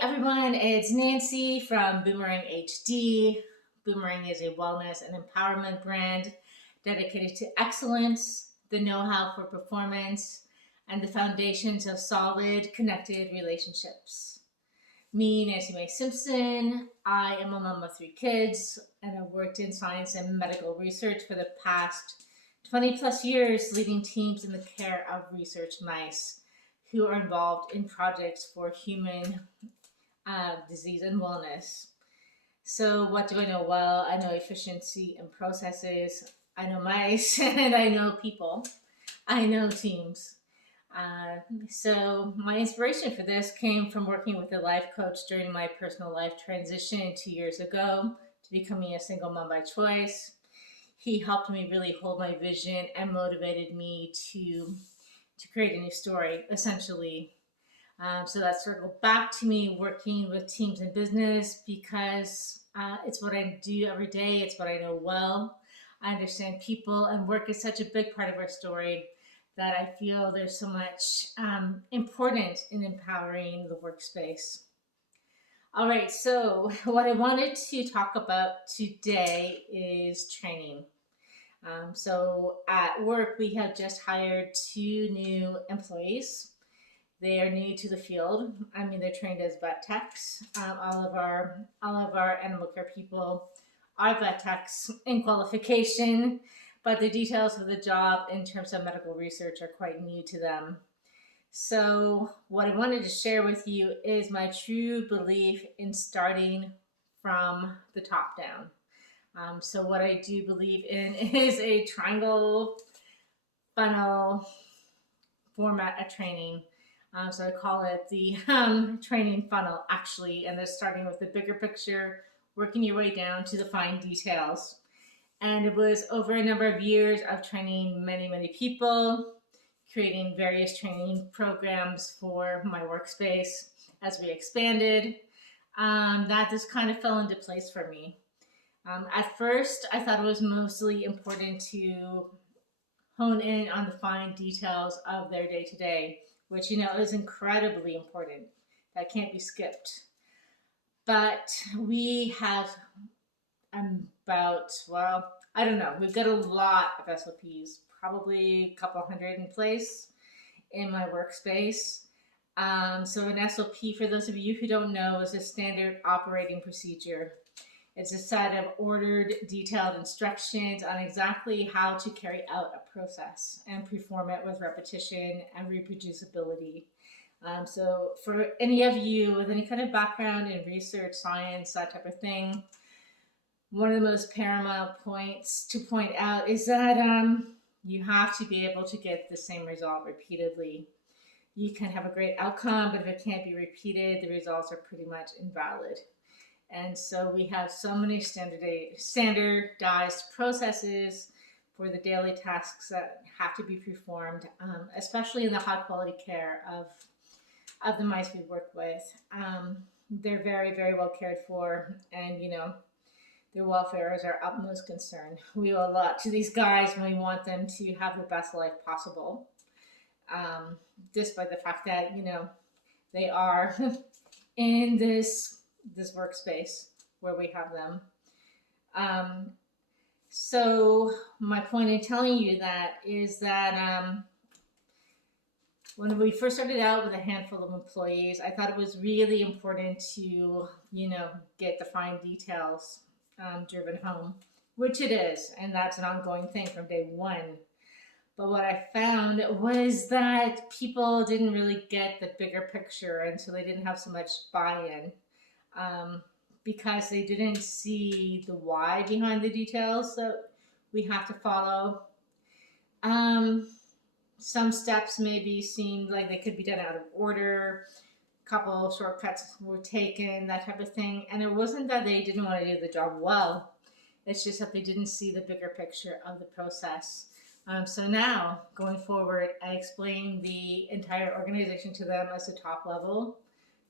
Everyone, it's Nancy from Boomerang HD. Boomerang is a wellness and empowerment brand dedicated to excellence, the know how for performance, and the foundations of solid, connected relationships. Me, Nancy Mae Simpson, I am a mom of three kids, and I've worked in science and medical research for the past 20 plus years, leading teams in the care of research mice who are involved in projects for human disease and wellness. So, what do I know? Well, I know efficiency and processes, I know mice, and I know people, I know teams. So, my inspiration for this came from working with a life coach during my personal life transition 2 years ago to becoming a single mom by choice. He helped me really hold my vision and motivated me to create a new story, essentially. So that circled back to me working with teams in business because it's what I do every day. It's what I know well. I understand people, and work is such a big part of our story that I feel there's so much important in empowering the workspace. All right, so what I wanted to talk about today is training. So at work, we have just hired two new employees. They are new to the field. I mean, they're trained as vet techs. All of our animal care people are vet techs in qualification, but the details of the job in terms of medical research are quite new to them. So, what I wanted to share with you is my true belief in starting from the top down. So, what I do believe in is a triangle funnel format of training. So I call it the training funnel, actually, and they're starting with the bigger picture, working your way down to the fine details. And it was over a number of years of training many, many people, creating various training programs for my workspace as we expanded. That just kind of fell into place for me. At first, I thought it was mostly important to hone in on the fine details of their day to day, which is incredibly important. That can't be skipped. But we have I don't know, we've got a lot of SOPs, probably a couple hundred in place in my workspace. So an SOP, for those of you who don't know, is a standard operating procedure. It's a set of ordered, detailed instructions on exactly how to carry out a process and perform it with repetition and reproducibility. So, for any of you with any kind of background in research, science, that type of thing, one of the most paramount points to point out is that you have to be able to get the same result repeatedly. You can have a great outcome, but if it can't be repeated, the results are pretty much invalid. And so we have so many standardized processes for the daily tasks that have to be performed, especially in the high quality care of the mice we work with. They're very, very well cared for, and their welfare is our utmost concern. We owe a lot to these guys when we want them to have the best life possible, despite the fact that they are in this workspace where we have them. So my point in telling you that is that when we first started out with a handful of employees, I thought it was really important to, get the fine details driven home, which it is, and that's an ongoing thing from day one. But what I found was that people didn't really get the bigger picture, and so they didn't have so much buy-in. Because they didn't see the why behind the details that we have to follow. Some steps maybe seemed like they could be done out of order. A couple of shortcuts were taken, that type of thing. And it wasn't that they didn't want to do the job well. It's just that they didn't see the bigger picture of the process. So now, going forward, I explain the entire organization to them as a top level.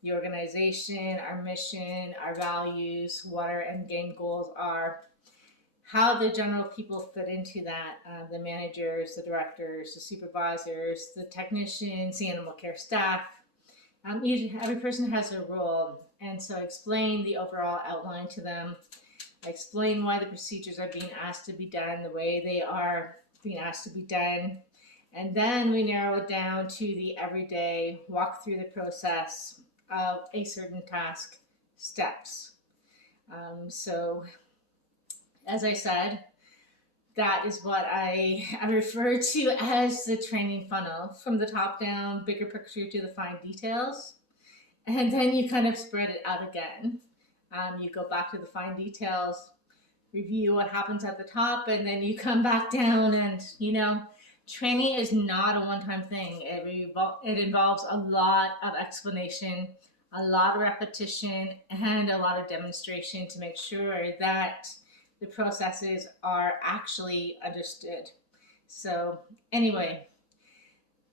The organization, our mission, our values, what our end game goals are, how the general people fit into that, the managers, the directors, the supervisors, the technicians, the animal care staff, Every person has a role, and so I explain the overall outline to them. I explain why the procedures are being asked to be done the way they are being asked to be done. And then we narrow it down to the everyday walk through the process of a certain task steps. So, as I said, that is what I refer to as the training funnel, from the top down, bigger picture to the fine details. And then you kind of spread it out again. You go back to the fine details, review what happens at the top, and then you come back down. And, training is not a one time thing. It involves a lot of explanation, a lot of repetition, and a lot of demonstration to make sure that the processes are actually understood. So, anyway,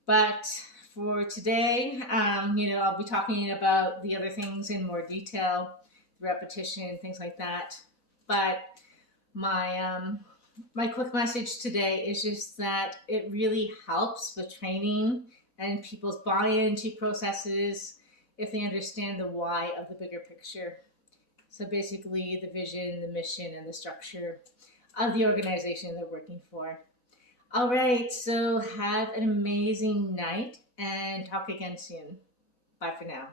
but for today, I'll be talking about the other things in more detail, repetition, things like that. But my quick message today is just that it really helps with training and people's buy-in to processes if they understand the why of the bigger picture. So basically, the vision, the mission, and the structure of the organization they're working for. All right, so have an amazing night and talk again soon. Bye for now.